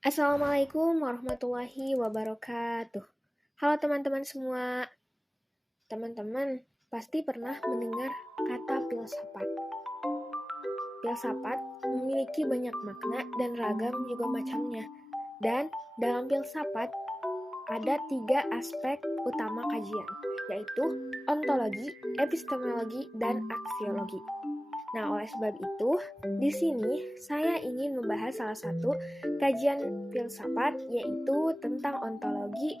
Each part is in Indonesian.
Assalamualaikum warahmatullahi wabarakatuh. Halo teman-teman semua. Teman-teman pasti pernah mendengar kata filsafat. Filsafat memiliki banyak makna dan ragam juga macamnya. Dan dalam filsafat ada 3 aspek utama kajian, yaitu ontologi, epistemologi, dan aksiologi. Nah, oleh sebab itu, di sini saya ingin membahas salah satu kajian filsafat, yaitu tentang ontologi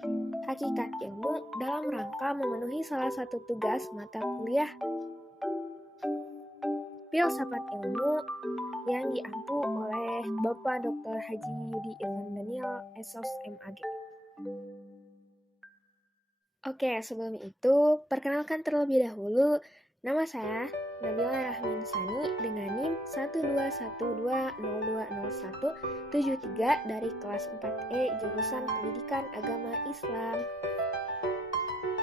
hakikat ilmu dalam rangka memenuhi salah satu tugas mata kuliah filsafat ilmu yang diampu oleh Bapak Dr. Haji Yudi Irfan Daniel, SOS MAG. Oke, sebelum itu, perkenalkan terlebih dahulu, nama saya Nabila Rahmin Sani dengan NIM 12120200173 dari kelas 4E jurusan Pendidikan Agama Islam.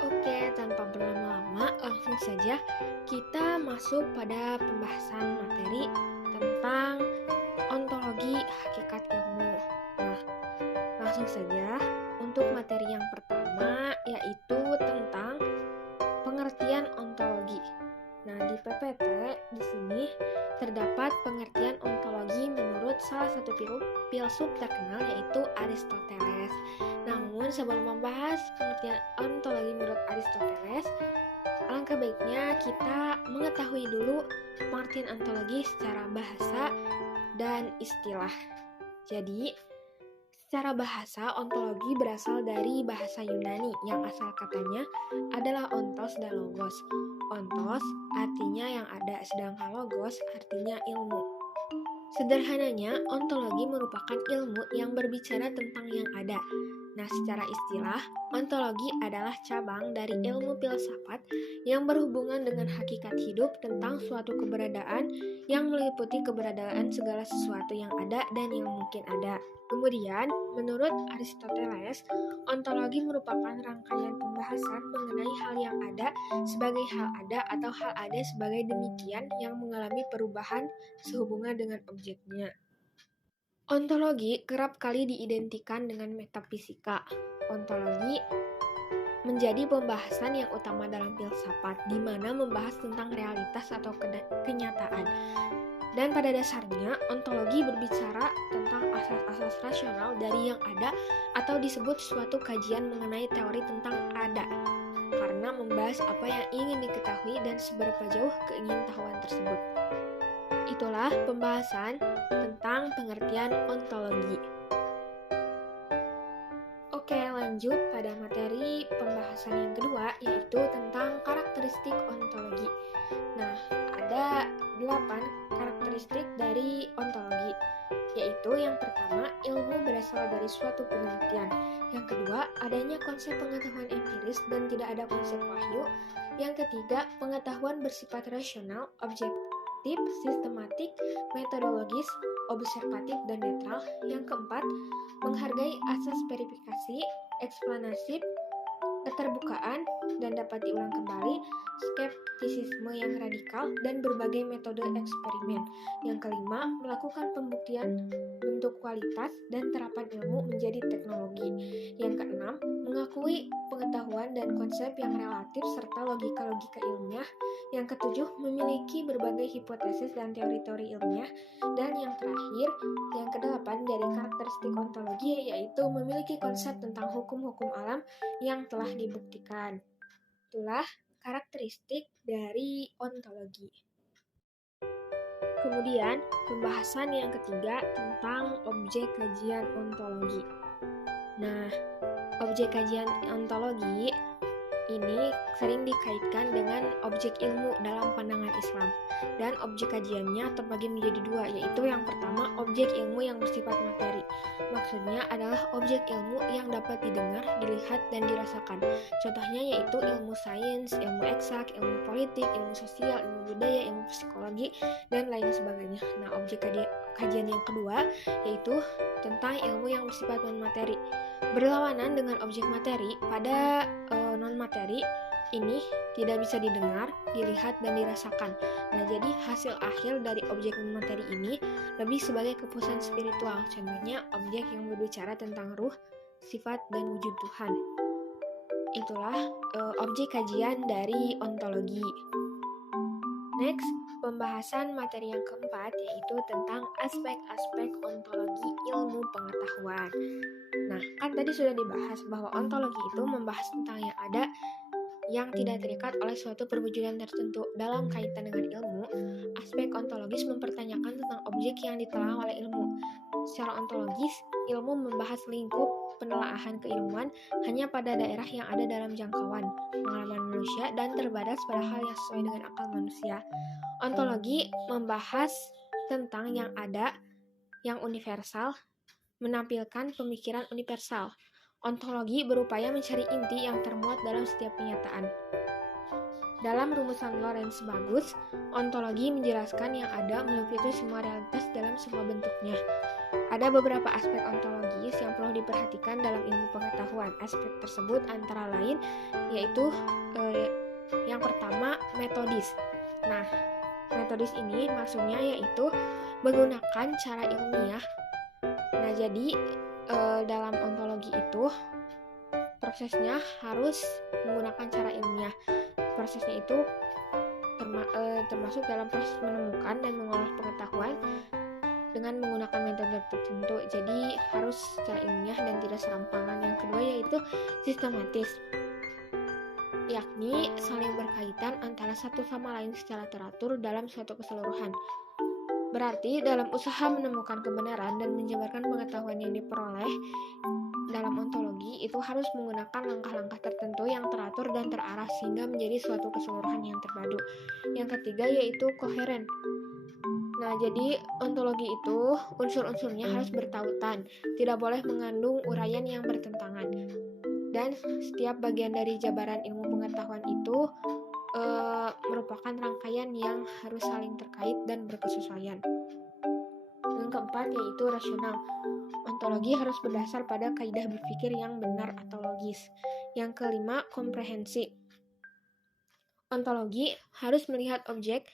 Oke, tanpa berlama-lama, langsung saja kita masuk pada pembahasan materi tentang ontologi hakikat ilmu. Nah, langsung saja untuk materi yang pertama, yaitu tentang pengertian ontologi. Nah, di PPT di sini terdapat pengertian ontologi menurut salah satu filsuf terkenal, yaitu Aristoteles. Namun, sebelum membahas pengertian ontologi menurut Aristoteles, alangkah baiknya kita mengetahui dulu pengertian ontologi secara bahasa dan istilah. Jadi, secara bahasa, ontologi berasal dari bahasa Yunani yang asal katanya adalah ontos dan logos. Ontos artinya yang ada, sedangkan logos artinya ilmu. Sederhananya, ontologi merupakan ilmu yang berbicara tentang yang ada. Nah, secara istilah, ontologi adalah cabang dari ilmu filsafat yang berhubungan dengan hakikat hidup tentang suatu keberadaan yang meliputi keberadaan segala sesuatu yang ada dan yang mungkin ada. Kemudian, menurut Aristoteles, ontologi merupakan rangkaian pembahasan mengenai hal yang ada sebagai hal ada atau hal ada sebagai demikian yang mengalami perubahan sehubungan dengan objeknya. Ontologi kerap kali diidentikan dengan metafisika. Ontologi menjadi pembahasan yang utama dalam filsafat, di mana membahas tentang realitas atau kenyataan. Dan pada dasarnya, ontologi berbicara tentang asas-asas rasional dari yang ada atau disebut suatu kajian mengenai teori tentang ada, karena membahas apa yang ingin diketahui dan seberapa jauh keingintahuan tersebut. Itulah pembahasan tentang pengertian ontologi. Oke, lanjut pada materi pembahasan yang kedua, yaitu tentang karakteristik ontologi. Nah, ada 8 karakteristik dari ontologi, yaitu yang pertama, ilmu berasal dari suatu penelitian. Yang kedua, adanya konsep pengetahuan empiris dan tidak ada konsep wahyu. Yang ketiga, pengetahuan bersifat rasional, objektif, sistematik, metodologis, observatif, dan netral. Yang keempat, menghargai asas verifikasi, eksplanasi, keterbukaan, dan dapat diulang kembali, skeptisisme yang radikal, dan berbagai metode eksperimen. Yang kelima, melakukan pembuktian bentuk kualitas dan terapan ilmu menjadi teknologi. Yang keenam, mengakui pengetahuan dan konsep yang relatif serta logika-logika ilmiah. Yang ketujuh, memiliki berbagai hipotesis dan teori-teori ilmiah. Dan yang terakhir, yang kedelapan dari karakteristik ontologi, yaitu memiliki konsep tentang hukum-hukum alam yang telah dibuktikan. Itulah karakteristik dari ontologi. Kemudian, pembahasan yang ketiga tentang objek kajian ontologi. Nah, objek kajian ontologi ini sering dikaitkan dengan objek ilmu dalam pandangan Islam. Dan objek kajiannya terbagi menjadi dua, yaitu yang pertama, objek ilmu yang bersifat materi. Maksudnya adalah objek ilmu yang dapat didengar, dilihat, dan dirasakan. Contohnya yaitu ilmu sains, ilmu eksak, ilmu politik, ilmu sosial, ilmu budaya, ilmu psikologi, dan lain sebagainya. Nah, objek kajian yang kedua yaitu tentang ilmu yang bersifat non-materi. Berlawanan dengan objek materi, pada non-materi, ini tidak bisa didengar, dilihat, dan dirasakan. Nah, jadi hasil akhir dari objek materi ini lebih sebagai kepuasan spiritual. Contohnya, objek yang berbicara tentang ruh, sifat, dan wujud Tuhan. Itulah objek kajian dari ontologi. Next, pembahasan materi yang keempat yaitu tentang aspek-aspek ontologi ilmu pengetahuan. Nah, kan tadi sudah dibahas bahwa ontologi itu membahas tentang yang ada yang tidak terikat oleh suatu perwujudan tertentu. Dalam kaitan dengan ilmu, aspek ontologis mempertanyakan tentang objek yang ditelah oleh ilmu. Secara ontologis, ilmu membahas lingkup penelaahan keilmuan hanya pada daerah yang ada dalam jangkauan pengalaman manusia dan terbatas pada hal yang sesuai dengan akal manusia. Ontologi membahas tentang yang ada, yang universal, menampilkan pemikiran universal. Ontologi berupaya mencari inti yang termuat dalam setiap kenyataan. Dalam rumusan Lorentz Bagus, ontologi menjelaskan yang ada meliputi semua realitas dalam semua bentuknya. Ada beberapa aspek ontologis yang perlu diperhatikan dalam ilmu pengetahuan. Aspek tersebut antara lain yaitu yang pertama metodis. Nah, metodis ini maksudnya yaitu menggunakan cara ilmiah. Nah, jadi dalam ontologi itu prosesnya harus menggunakan cara ilmiah. Prosesnya itu termasuk dalam proses menemukan dan mengolah pengetahuan dengan menggunakan metode tertentu. Jadi harus secara ilmiah dan tidak serampangan. Yang kedua yaitu sistematis, yakni saling berkaitan antara satu sama lain secara teratur dalam suatu keseluruhan. Berarti dalam usaha menemukan kebenaran dan menjabarkan pengetahuan yang diperoleh dalam ontologi itu harus menggunakan langkah-langkah tertentu yang teratur dan terarah sehingga menjadi suatu keseluruhan yang terpadu. Yang ketiga yaitu koheren. Nah, jadi ontologi itu unsur-unsurnya harus bertautan, tidak boleh mengandung uraian yang bertentangan. Dan setiap bagian dari jabaran ilmu pengetahuan itu merupakan rangkaian yang harus saling terkait dan berkesesuaian. Yang keempat yaitu rasional. Ontologi harus berdasar pada kaidah berpikir yang benar atau logis. Yang kelima, komprehensi. Ontologi harus melihat objek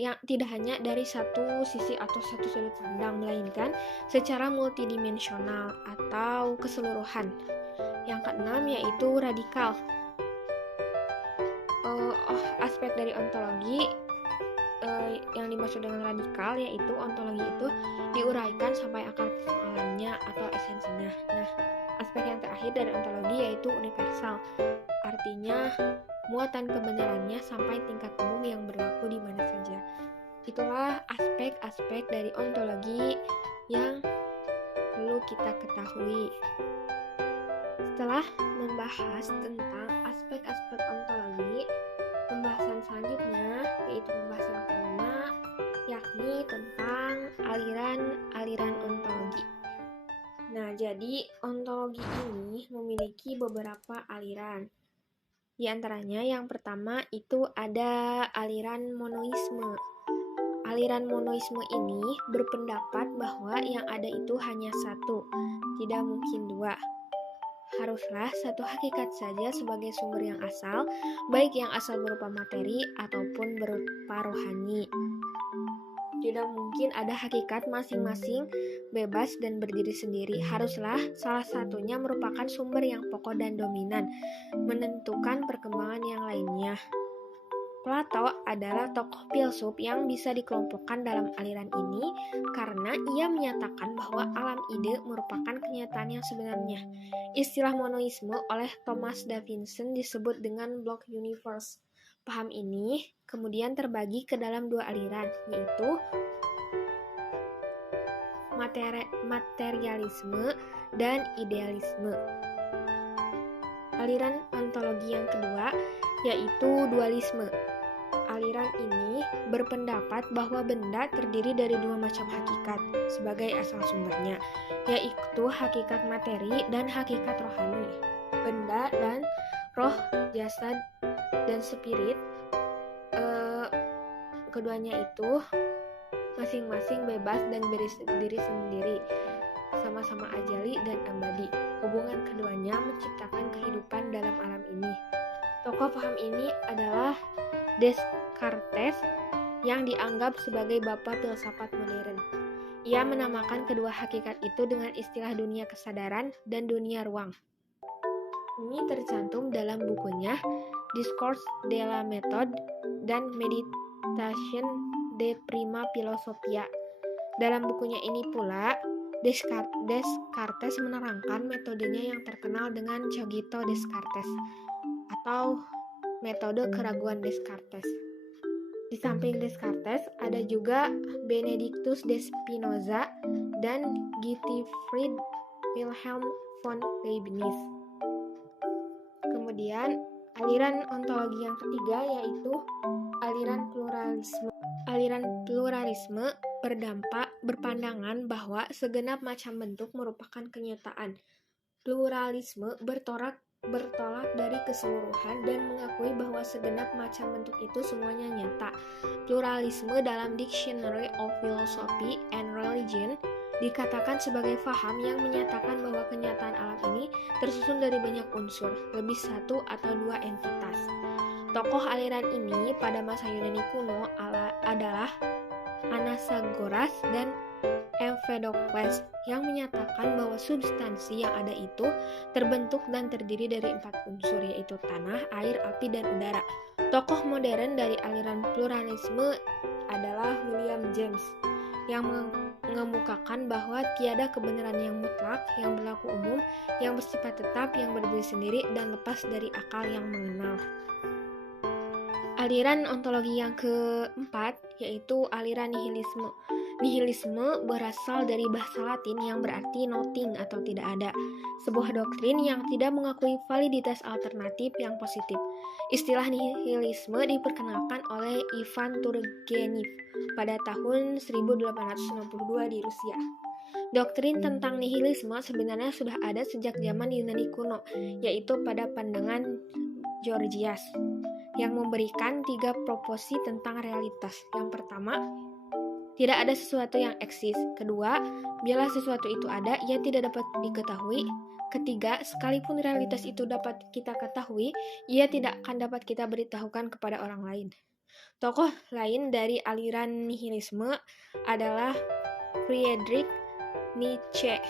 yang tidak hanya dari satu sisi atau satu sudut pandang, melainkan secara multidimensional atau keseluruhan. Yang keenam yaitu radikal. Aspek dari ontologi yang dimaksud dengan radikal yaitu ontologi itu diuraikan sampai akar persoalannya atau esensinya. Nah, aspek yang terakhir dari ontologi yaitu universal, artinya muatan kebenarannya sampai tingkat umum yang berlaku di mana saja. Itulah aspek-aspek dari ontologi yang perlu kita ketahui. Setelah membahas tentang aspek-aspek ontologi, pembahasan selanjutnya yaitu pembahasan kelima, yakni tentang aliran-aliran ontologi. Nah, jadi ontologi ini memiliki beberapa aliran. Di antaranya yang pertama itu ada aliran monoisme. Aliran monoisme ini berpendapat bahwa yang ada itu hanya satu, tidak mungkin dua. Haruslah satu hakikat saja sebagai sumber yang asal, baik yang asal berupa materi ataupun berupa rohani. Tidak mungkin ada hakikat masing-masing bebas dan berdiri sendiri. Haruslah salah satunya merupakan sumber yang pokok dan dominan, menentukan perkembangan yang lainnya. Plato adalah tokoh filsuf yang bisa dikelompokkan dalam aliran ini karena ia menyatakan bahwa alam ide merupakan kenyataan yang sebenarnya. Istilah monoisme oleh Thomas Davidson disebut dengan block universe. Paham ini kemudian terbagi ke dalam dua aliran, yaitu materialisme dan idealisme. Aliran ontologi yang kedua yaitu dualisme. Aliran ini berpendapat bahwa benda terdiri dari dua macam hakikat sebagai asal sumbernya, yaitu hakikat materi dan hakikat rohani. Benda dan roh, jasad dan spirit, keduanya itu masing-masing bebas dan berdiri sendiri, sama-sama ajali dan abadi. Hubungan keduanya menciptakan kehidupan dalam alam ini. Tokoh paham ini adalah Descartes yang dianggap sebagai bapak filsafat modern. Ia menamakan kedua hakikat itu dengan istilah dunia kesadaran dan dunia ruang. Ini tercantum dalam bukunya Discours de la Méthode dan Méditation de Prima Philosophia. Dalam bukunya ini pula, Descartes menerangkan metodenya yang terkenal dengan Cogito Descartes atau metode keraguan Descartes. Di samping Descartes, ada juga Benedictus de Spinoza dan Gottfried Wilhelm von Leibniz. Kemudian, aliran ontologi yang ketiga yaitu aliran pluralisme. Aliran pluralisme berpandangan bahwa segenap macam bentuk merupakan kenyataan. Pluralisme bertolak dari keseluruhan dan mengakui bahwa segenap macam bentuk itu semuanya nyata. Pluralisme dalam Dictionary of Philosophy and Religion dikatakan sebagai faham yang menyatakan bahwa kenyataan alam ini tersusun dari banyak unsur, lebih satu atau dua entitas. Tokoh aliran ini pada masa Yunani kuno adalah Anaxagoras dan Empedocles yang menyatakan bahwa substansi yang ada itu terbentuk dan terdiri dari 4 unsur, yaitu tanah, air, api, dan udara. Tokoh modern dari aliran pluralisme adalah William James yang mengemukakan bahwa tiada kebenaran yang mutlak, yang berlaku umum, yang bersifat tetap, yang berdiri sendiri, dan lepas dari akal yang mengenal. Aliran ontologi yang keempat yaitu aliran nihilisme. Nihilisme berasal dari bahasa Latin yang berarti nothing atau tidak ada, sebuah doktrin yang tidak mengakui validitas alternatif yang positif. Istilah nihilisme diperkenalkan oleh Ivan Turgenev pada tahun 1862 di Rusia. Doktrin tentang nihilisme sebenarnya sudah ada sejak zaman Yunani kuno, yaitu pada pandangan Gorgias, yang memberikan 3 proposi tentang realitas. Yang pertama, tidak ada sesuatu yang eksis. Kedua, bila sesuatu itu ada, ia tidak dapat diketahui. Ketiga, sekalipun realitas itu dapat kita ketahui, ia tidak akan dapat kita beritahukan kepada orang lain. Tokoh lain dari aliran nihilisme adalah Friedrich Nietzsche.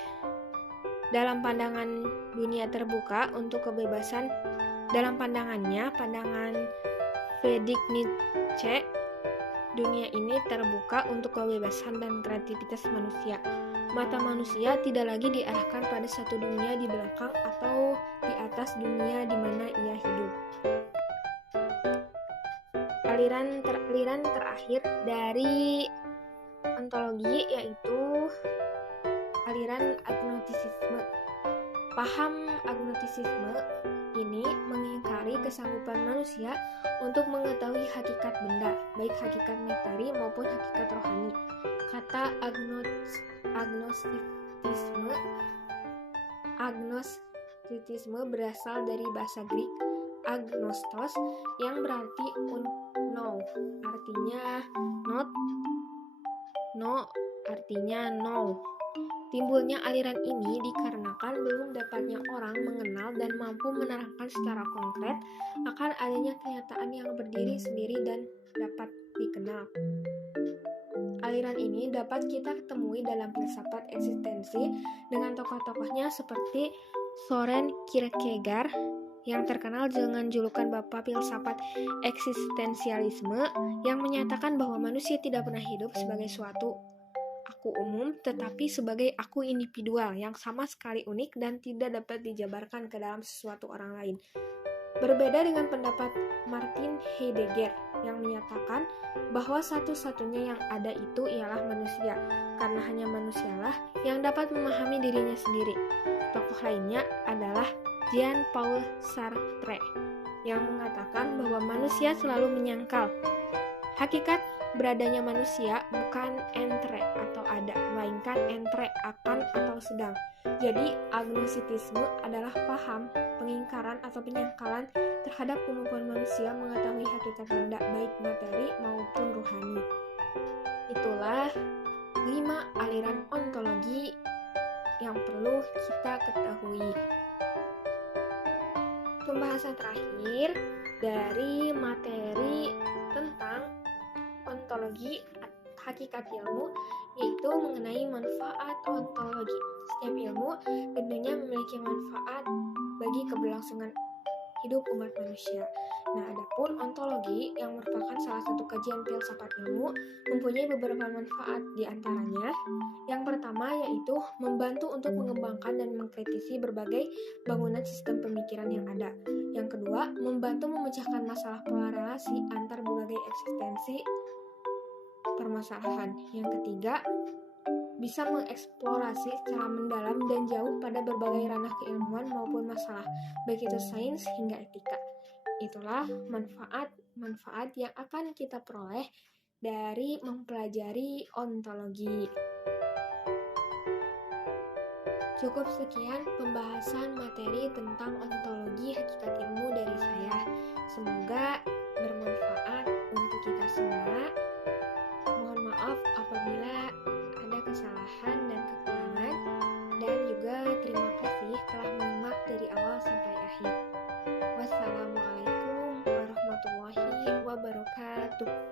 Dalam pandangan dunia terbuka untuk kebebasan, dalam pandangan Friedrich Nietzsche, dunia ini terbuka untuk kebebasan dan kreativitas manusia. Mata manusia tidak lagi diarahkan pada satu dunia di belakang atau di atas dunia di mana ia hidup. Aliran terakhir dari ontologi yaitu aliran agnostisisme. Paham agnostisisme ini mengingkari kesanggupan manusia untuk mengetahui hakikat benda, baik hakikat materi maupun hakikat rohani. Kata agnostitisme berasal dari bahasa Greek agnostos yang berarti unknown, artinya not, no artinya no. Timbulnya aliran ini dikarenakan belum dapatnya orang mengenal dan mampu menerangkan secara konkret akan adanya kenyataan yang berdiri sendiri dan dapat dikenal. Aliran ini dapat kita temui dalam filsafat eksistensi dengan tokoh-tokohnya seperti Soren Kierkegaard yang terkenal dengan julukan Bapak Filsafat Eksistensialisme, yang menyatakan bahwa manusia tidak pernah hidup sebagai suatu aku umum, tetapi sebagai aku individual yang sama sekali unik dan tidak dapat dijabarkan ke dalam sesuatu orang lain. Berbeda dengan pendapat Martin Heidegger yang menyatakan bahwa satu-satunya yang ada itu ialah manusia, karena hanya manusialah yang dapat memahami dirinya sendiri. Tokoh lainnya adalah Jean-Paul Sartre yang mengatakan bahwa manusia selalu menyangkal. Hakikat beradanya manusia bukan entre atau ada, melainkan entre akan atau sedang. Jadi, agnostitisme adalah paham, pengingkaran atau penyangkalan terhadap kemampuan manusia mengetahui hakikat benda, baik materi maupun rohani. Itulah 5 aliran ontologi yang perlu kita ketahui. Pembahasan terakhir dari materi tentang ontologi hakikat ilmu, yaitu mengenai manfaat ontologi. Setiap ilmu tentunya memiliki manfaat bagi keberlangsungan hidup umat manusia. Nah, adapun ontologi yang merupakan salah satu kajian filsafat ilmu mempunyai beberapa manfaat, di antaranya yang pertama yaitu membantu untuk mengembangkan dan mengkritisi berbagai bangunan sistem pemikiran yang ada. Yang kedua, membantu memecahkan masalah pola relasi antar berbagai eksistensi permasalahan. Yang ketiga, bisa mengeksplorasi secara mendalam dan jauh pada berbagai ranah keilmuan maupun masalah, baik itu sains hingga etika. Itulah manfaat-manfaat yang akan kita peroleh dari mempelajari ontologi. Cukup sekian pembahasan materi tentang ontologi hakikat ilmu dari saya. Semoga bermanfaat untuk kita semua. Mohon maaf apabila ada kesalahan dan kekurangan, dan juga terima kasih telah menyimak dari awal sampai akhir. Wassalamualaikum warahmatullahi wabarakatuh.